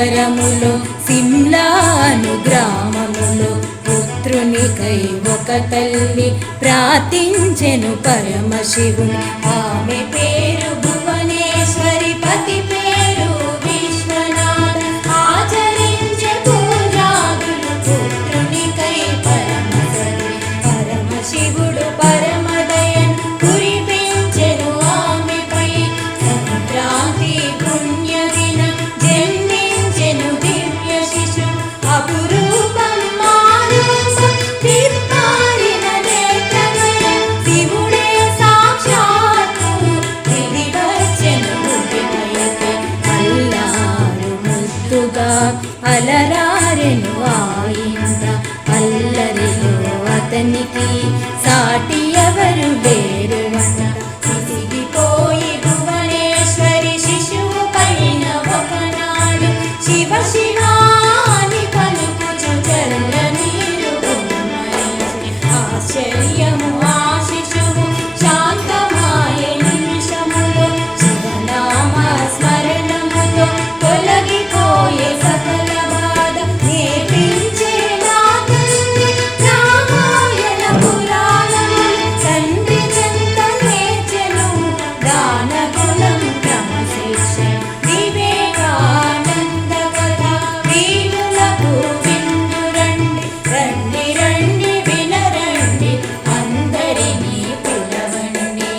నగరములో సిమ్లాను గ్రామములో పుత్రునికై ఒక తల్లి ప్రార్థించెను పరమశివుని. ఆమె పేరు భువనేశ్వరి, పతి పేరు విశ్వనాథ. ఆచరించే పూజాదులు పుత్రునికై పరమశివుడు. పరమశివుడు పరమదయన్ కురిపించెను ఆమెపై. సంక్రాంతి పుణ్యదిన జన్మించెను దివ్య శిశు. అపురూపం మారూపం తీర్పారిన నేత్రమయ శివుడే సాక్షాత్తు దిగి వచ్చెను భువిపైకి. అల్లారు ముద్దుగా అలరారెను ఆయింద్ర. అల్లరిలో అతనికి సాటి ఎవరు లేరు అన్న. విసిగిపోయి భువనేశ్వరి శిశువు పైన ఒకనాడు శివ శివాని పలుకుచు చల్ల నీరు గుమ్మరించి. ఆశ్చర్యము ఆ శిశువు శాంతమాయ నిమిషములో. శివనామ స్మరణముతో తొలగిపోయే సకల బాధ. నేర్పించే నా తల్లి రామాయణ పురాణము. తండ్రి చెంత నేర్చెను దానగుణం క్రమశిక్ష. వివేకానంద కథ వీణులకు విందు రండి. రండి రండి వినరండి అందరినీ పిలవండి.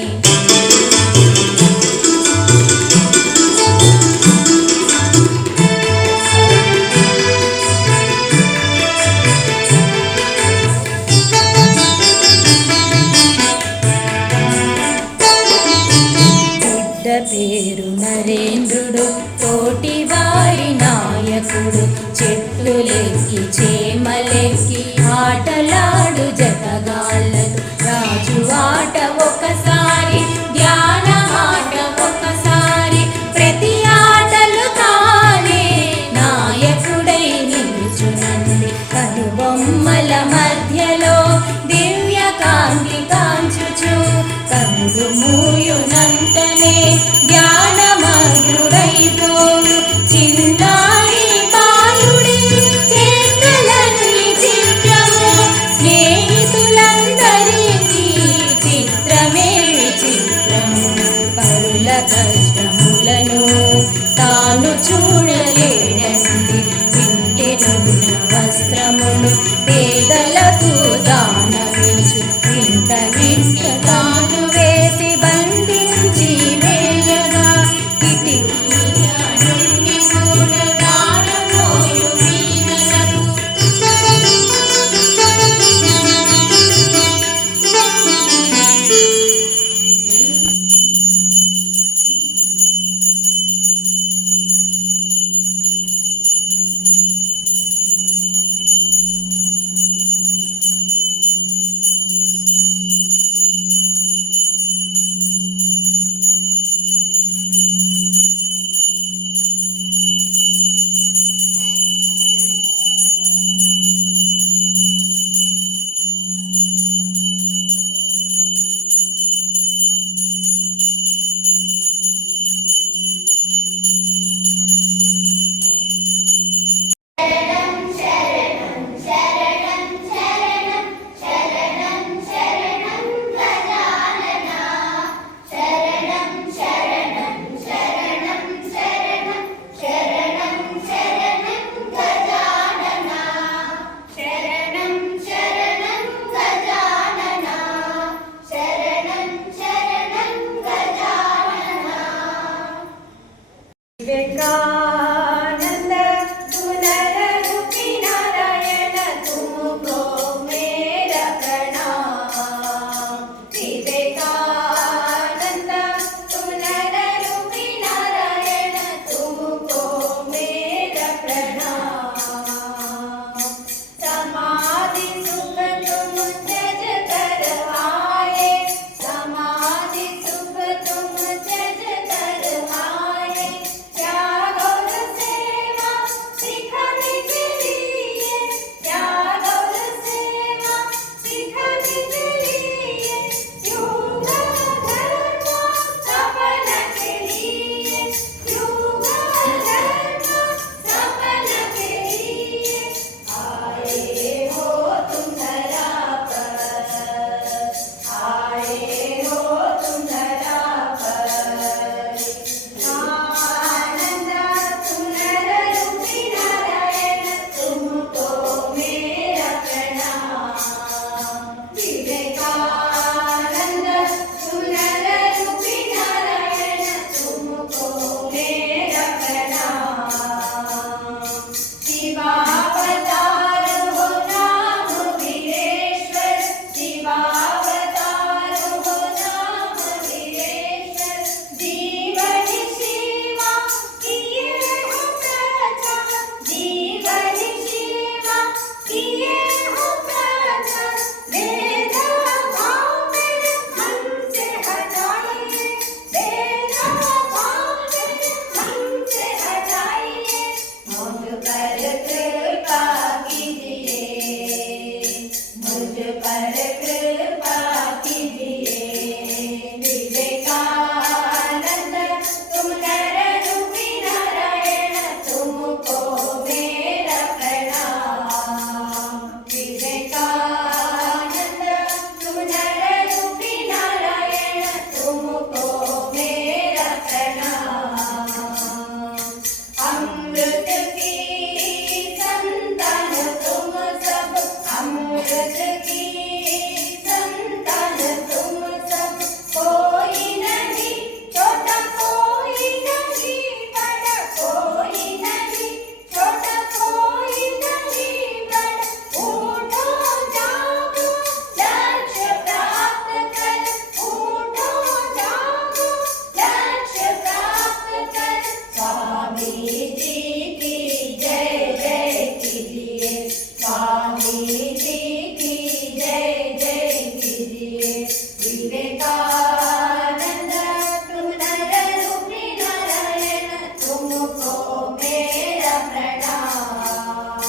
బిడ్డ పేరు నరేంద్రుడు, తోటి వారి నాయకుడు. చెట్లులెక్కి చేమలెక్కి ఆటలాడు జతగాళ్ళతో. రాజు ఆట ఒకసారి, ధ్యాన ఆట ఒకసారి. ప్రతి ఆటలు తానే నాయకుడై నిలుచునంది. కనుబొమ్మల మధ్యలో దివ్య కాంతి కాంచుచు. కనులు మూయునంతనే ధ్యానమగ్నుడైపోవు చిన్నారి బాలుడి చేష్టలన్నీ చిత్రము. స్నేహితులందరికీ చిత్రమే విచిత్రము. పరుల కష్టములను తాను చూడలేడండి. ఇంటినున్న వస్త్రమును పేదలకు దానమిచ్చు. ఇంత గింట తాను వేసి బంధించి వేయగా. కిటికీల నుండి కూడా దారమోయు వీణలకు. मुझ पर कृपा कीजिए। विवेकानंद तुम नर रूपी नारायण, तुमको मेरा प्रणाम। विवेकानंद तुम नर रूपी नारायण, तुमको मेरा प्रणाम। अमृत की संतान तुम सब, अमृत की संतान तुम सब, कोई नहीं छोटा, कोई नहीं बड़ा, कोई नहीं छोटा, कोई नहीं बड़ा। उठो जागो लक्ष्य प्राप्त कर, उठो जागो लक्ष्य प्राप्त कर। स्वामी जी की जय जय कीजिए, स्वामी जी की जय जय कीजिए। विवेकानंद तुम नर रूपी नारायण, तुमको मेरा प्रणाम।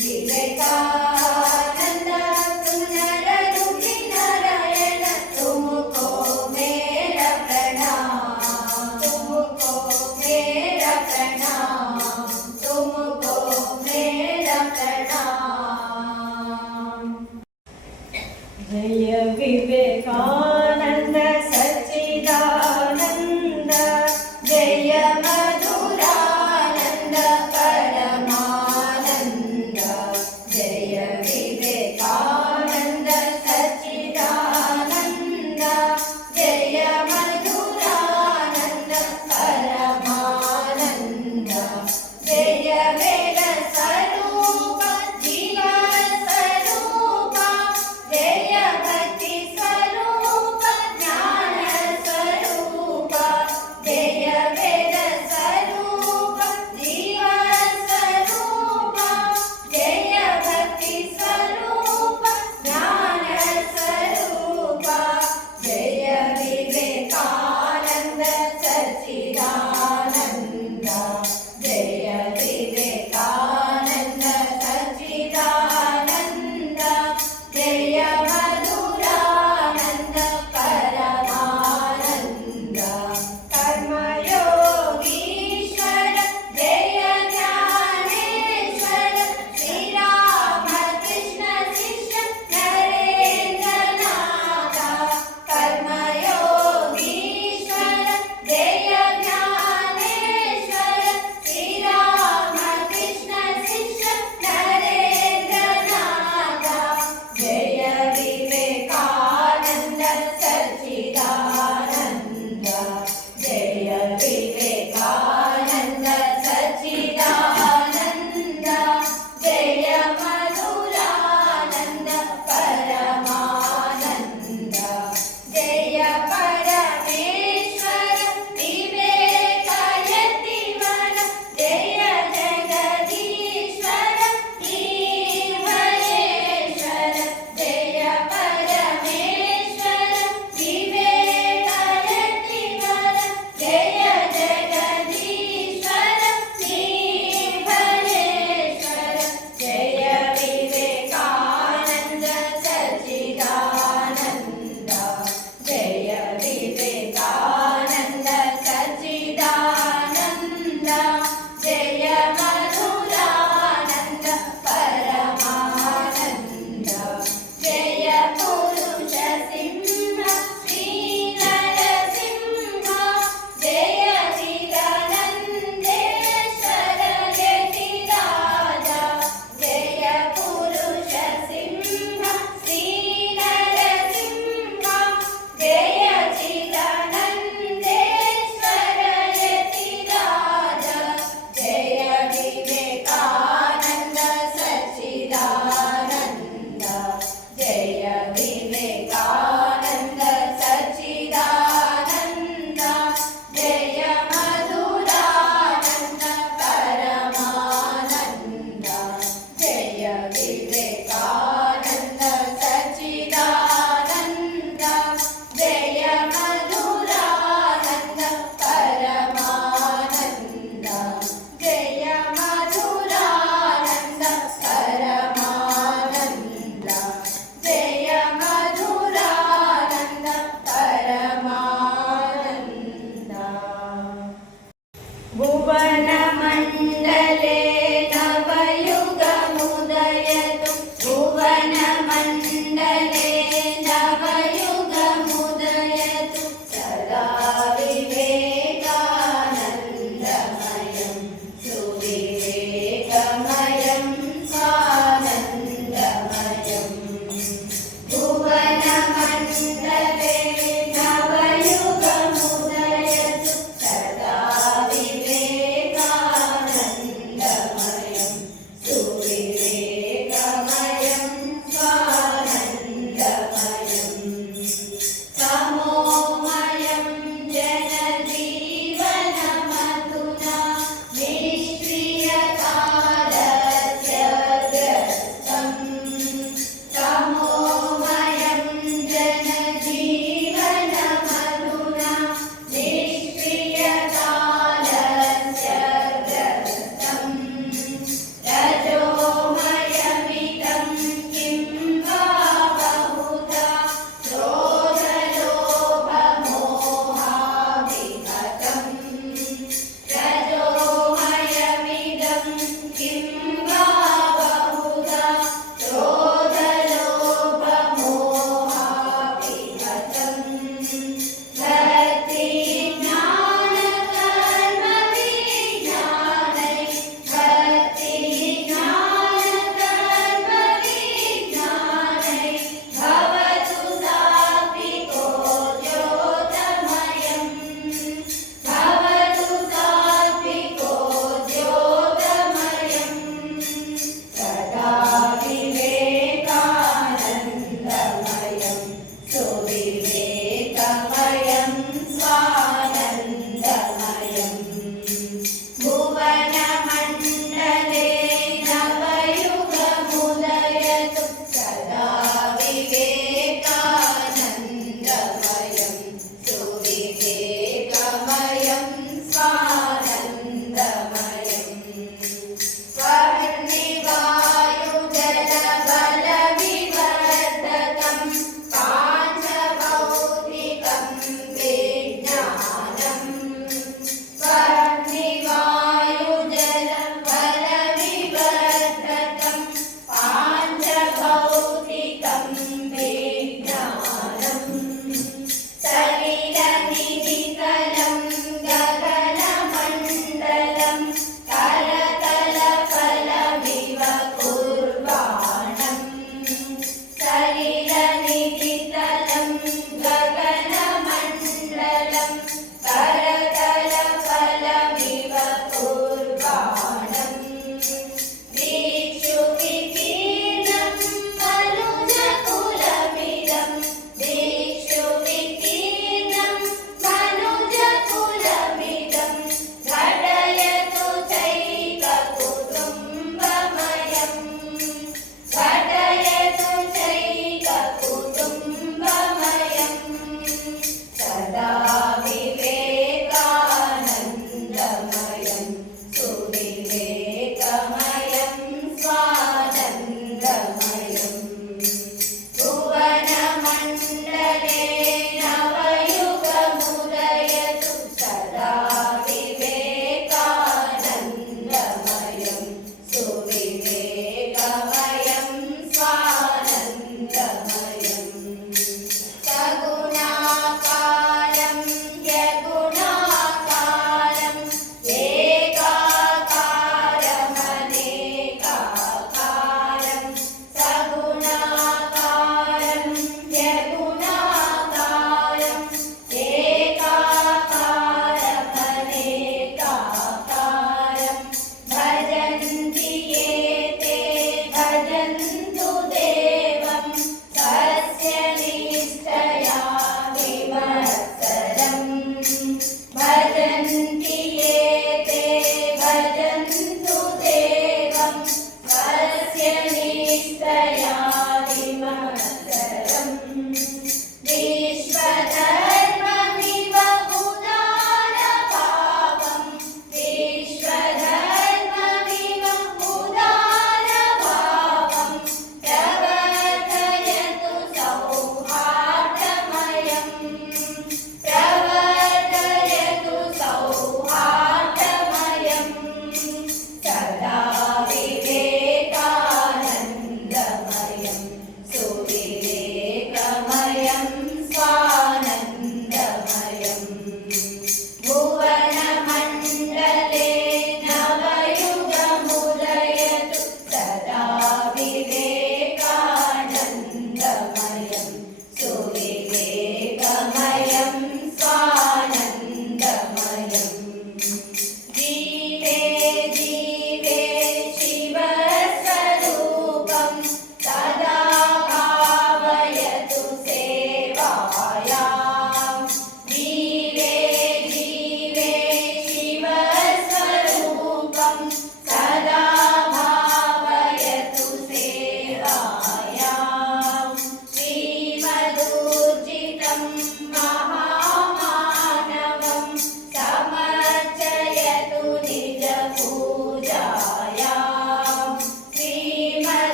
विवेकानंद तुम नर रूपी नारायण, तुमको मेरा प्रणाम। तुमको मेरा प्रणाम, तुमको मेरा प्रणाम। जय विवेकानंद सच्चिदानंद, जय मधुरानंद परमानंद। जय विवेकानंद सच्चिदानंद, जय मधुरानंद परमानंद। जय वेद स्वरूप जीव स्वरूप, जय भक्ति स्वरूप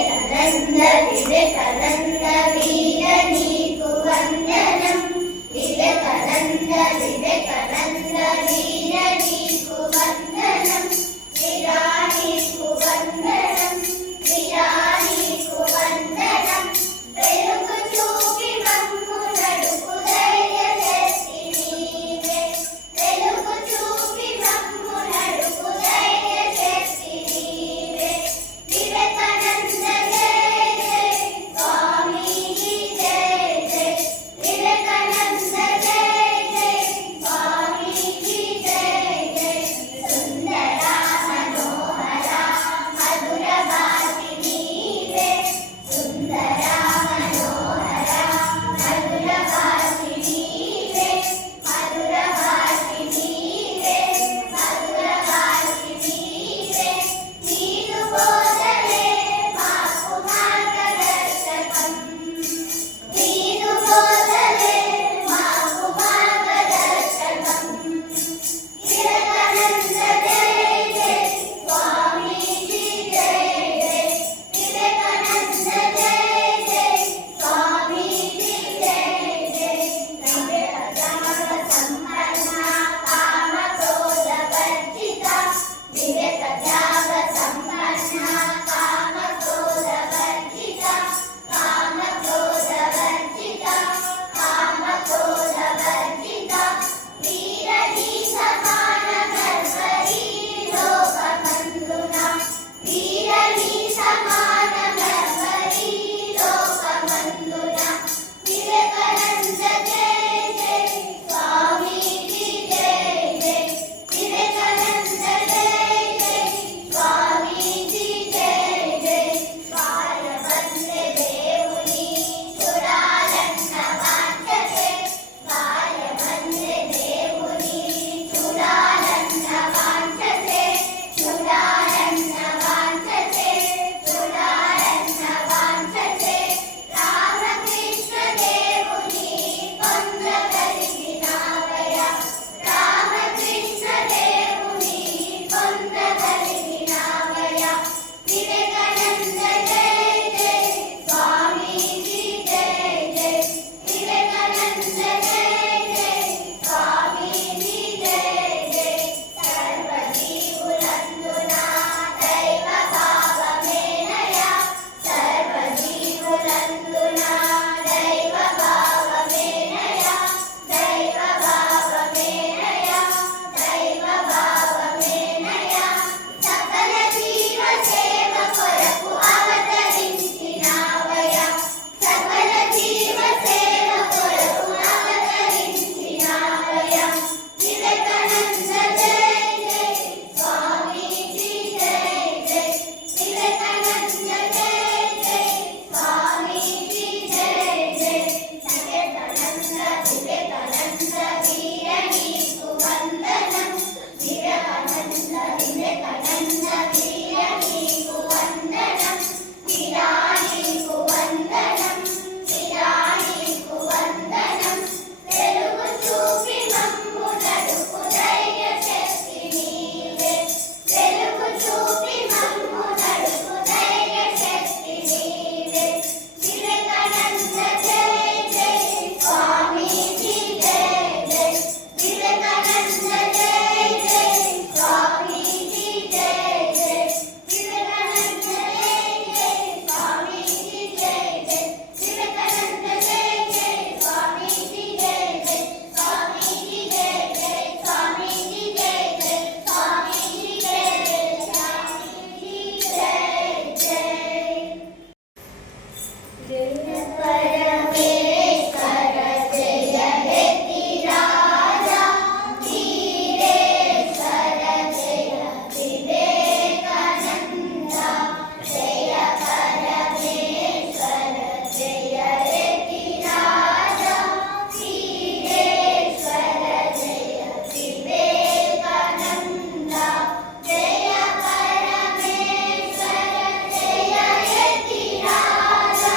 వివేకానంద వివేకానంద వీర నీకు వందనం వివేకానంద వివేకానంద వీర నీకు వందనం వీరా నీకు వందనం వీరా నీకు వందనం వెలుగు చూపి మమ్ము నడుపు ధైర్య శక్తి నీవే వెలుగు చూపి మమ్ము నడుపు ధైర్య శక్తి నీవే వివేకానంద జయ జయ స్వామీజీ జయ జయ వివేకానంద జయ జయ స్వామీజీ జయ జయ సుందర మనోహర మధుర భాషి నీవే సుందర మనోహర మధుర భాషి నీవే మధుర భాషి నీవే మధుర భాషి నీవే నీరు బోధలే మాకు మార్గదర్శకం నీరు బోధలే మాకు మార్గదర్శకం వివేకానంద జయ జయ స్వామీజీ జయ జయ వివేకానంద జయ జయ స్వామీజీ జయ జయ వివేకజ్ఞాన సంపన్న కామ క్రోధ వర్జిత వివేక త్యాగ సంపన్న కామ క్రోధ వర్జిత కామ క్రోధ వర్జిత కామ క్రోధ వర్జిత వీర నీ సమాన గర్వరీ లోకమందున వీర నీ సమాన గర్వరీ లోకమందున వివేకానంద జయ జయ స్వామీజీ జయ జయ వివేకానంద జయ జయ స్వామీజీ జయ జయ వాయ వందే దేవుని చూడాలన్న వాంఛతే వాయ వందే దేవుని చూడాలన్న వాంఛతే చూడాలన్న వాంఛతే చూడాలన్న వాంఛతే రామకృష్ణ దేవుని పొందగలిగినావయ రామకృష్ణ దేవుని పొందగలిగినావయ వివేకానంద జయ జయ స్వామీజీ జయ జయ వివేకానంద జయ జయ స్వామీజీ జయ జయ సర్వజీవులందున దైవ భావమేనయ సర్వజీవులందున దైవ భావమేనయ దైవ భావమేనయ దైవ భావమేనయ సకల జీవ సేవ కొరకు అవతరించినావయ సకల జీవ సేవ కొరకు అవతరించినావయ వివేకానంద జయ జయ స్వామీజీ జయ జయ వివేకానంద జయ జయ స్వామీజీ జయ జయ వివేకానంద వివేకానంద వీర నీకు వందనం వివేకానంద వివేకానంద వీర నీకు వందనం వీరా నీకు వందనం వీరా నీకు వందనం వెలుగు చూపి మమ్ము నడుపు ధైర్య శక్తి నీవే వెలుగు చూపి మమ్ము నడుపు ధైర్య శక్తి నీవే వివేకానంద జయ జయ స్వామీజీ జయ జయ వివేకానంద జయ జయ స్వామీజీ జయ జయ వివేకానంద జయ జయ స్వామీజీ జయ జయ వివేకానంద జయ జయ స్వామీజీ జయ జయ స్వామీజీ జయ జయ స్వామీజీ జయ జయ స్వామీజీ జయ జయ స్వామీజీ జయ జయ పరమేశ్వర జయ హేతి రాజా ధీరేశ్వర జయ వివేకానంద జయ పరమేశ్వర జయ హేతి రాజా ధీరేశ్వర జయ వివేకానంద జయ పరమేశ్వర జయ హేతి రాజా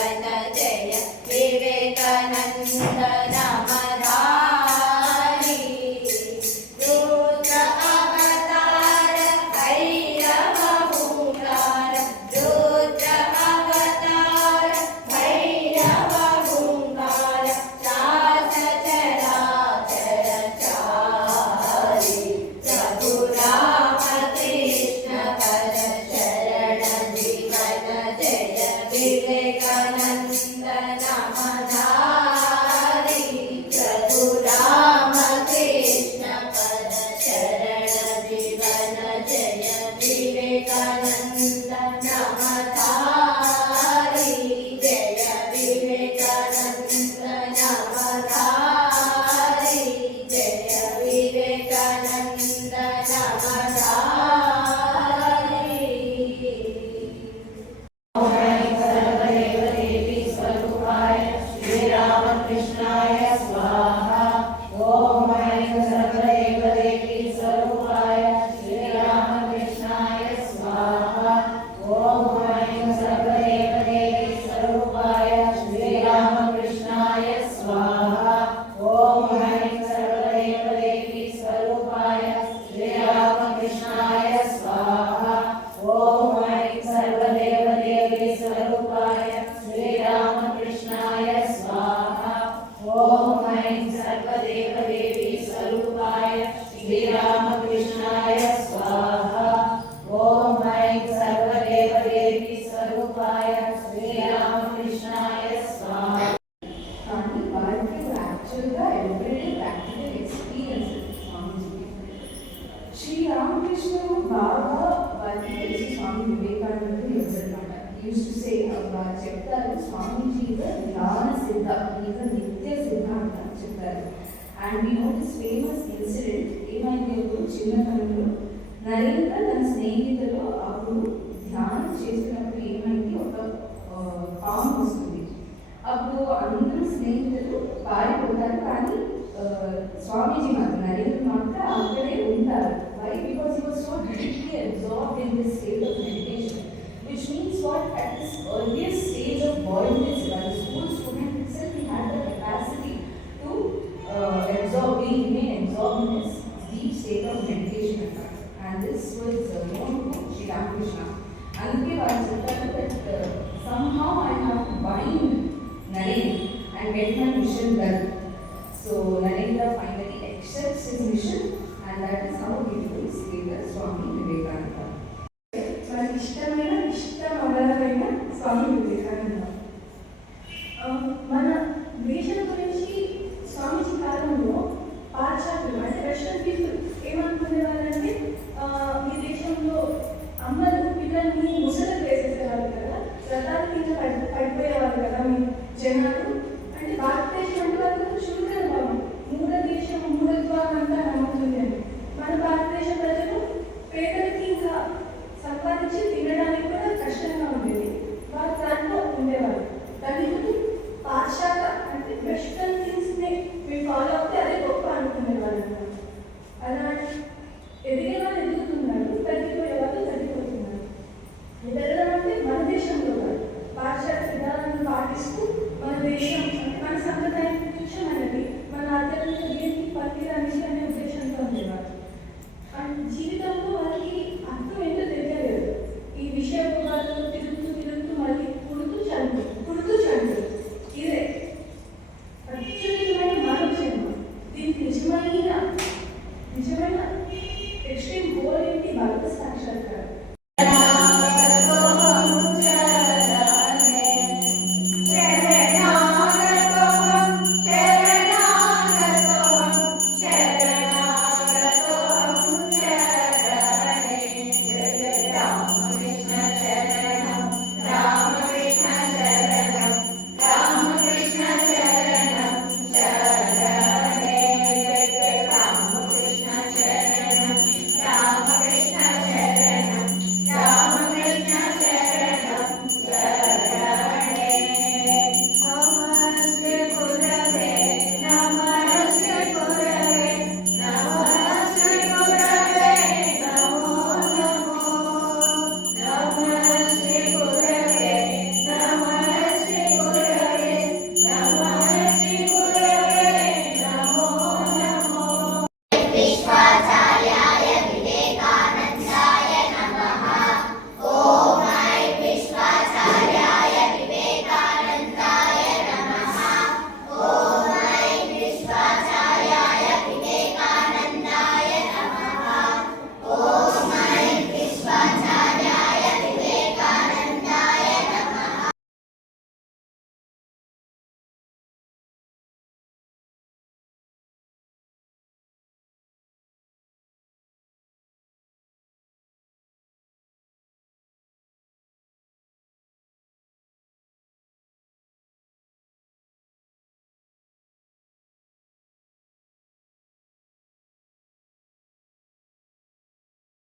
जीवन जय विवेकानंद नामधारी रुद्र अवतार भैरव हुंकार रुद्र अवतार भैरव हुंकार दास चराचर चारि प्रभु राम कृष्ण पद शरण जीवन जय विवेकानंद नामधारी प्रभु राम कृष्ण पद शरण जीवन जय विवेकानंद नामधारी जय विवेकानंद नामधारी जय विवेकानंद नामधारी। सर्वदेव देवी स्वरूपाय श्री रामकृष्णाय स्वाहा। ओम ऐं सर्वदेव देवी स्वरूपाय श्री रामकृष्णाय स्वाहा। ओम ऐं सर्वदेव देवी स्वरूपाय श्री रामकृष्णाय स्वाहा। ओम ऐं सर्वदेव देवी स्वरूपाय श्री रामकृष्णाय स्वाहा। ओम ऐं सर्वदेव देवी स्वरूपाय श्री रामकृष्णाय स्वाहा। ओम ऐं सर्वदेव देवी स्वरूपाय श्री रामकृष्णाय स्वाहा। ओम ऐं सर्वदेव देवी स्वरूपाय श्री रामकृष्णाय स्वाहा। కానీ వారికి యాక్చువల్గా ఎవ్రీడే ప్రాక్టికల్ ఎక్స్పీరియన్స్ స్వామీజీ. శ్రీరామకృష్ణుడు బాగా వారికి తెలిసి స్వామి వివేకానందుడు ఎవరన్నమాట. యూస్ టు సే వారు చెప్తారు స్వామీజీ ధ్యాన సిద్ధ ఈజ్ నిత్య సిద్ధ అంటారు చెప్తారు. And we know this famous incident ఏమైంది అప్పుడు చిన్నతనంలో నరేంద్ర తన స్నేహితులు అప్పుడు ధ్యానం చేస్తున్నప్పుడు ఏమైంది ఒక పాము వస్తుంది. అప్పుడు అందరూ స్నేహితులు పారిపోతారు కానీ స్వామీజీ మాత్రం నరేంద్ర మాత్రం అక్కడే ఉంటారు. Why? Because he was so deeply absorbed in this state of meditation, which means what, at this earliest stage of boyhood, as a school student itself, he had the capacity to absorb, remain absorbed in this deep state of meditation. And this was known to Sri Ramakrishna. అందుకే వాళ్ళు చెప్తారు that somehow I have to bind Narendra and get my mission done. So Narendra finally accepts his mission, and that is how he becomes later Swami Vivekananda. మనకి ఇష్టమైన అమరమైన స్వామి వివేకానంద. మన దేశం గురించి స్వామీజీ కాలంలో పాశ్చాత్యులు అంటే వెస్టర్న్ పీపుల్ ఏమనుకునేవారంటే ఈ దేశంలో అమ్మలు పిల్లల్ని ముసలకు వేసేసేవారు కదా, రథాల కింద పడిపోయేవారు కదా మీ జనాలు. అంటే భారతదేశం అంటే వాళ్ళకు శూద్ర భావం, మూఢ దేశం మూఢత్వం అంతా నమ్ముతుంది అని. మన భారతదేశ ప్రజలు పేదలకి ఇంకా సంపాదించి తినడానికి కూడా కష్టంగా ఉండేది. వాళ్ళు దాంట్లో ఉండేవారు. తల్లితో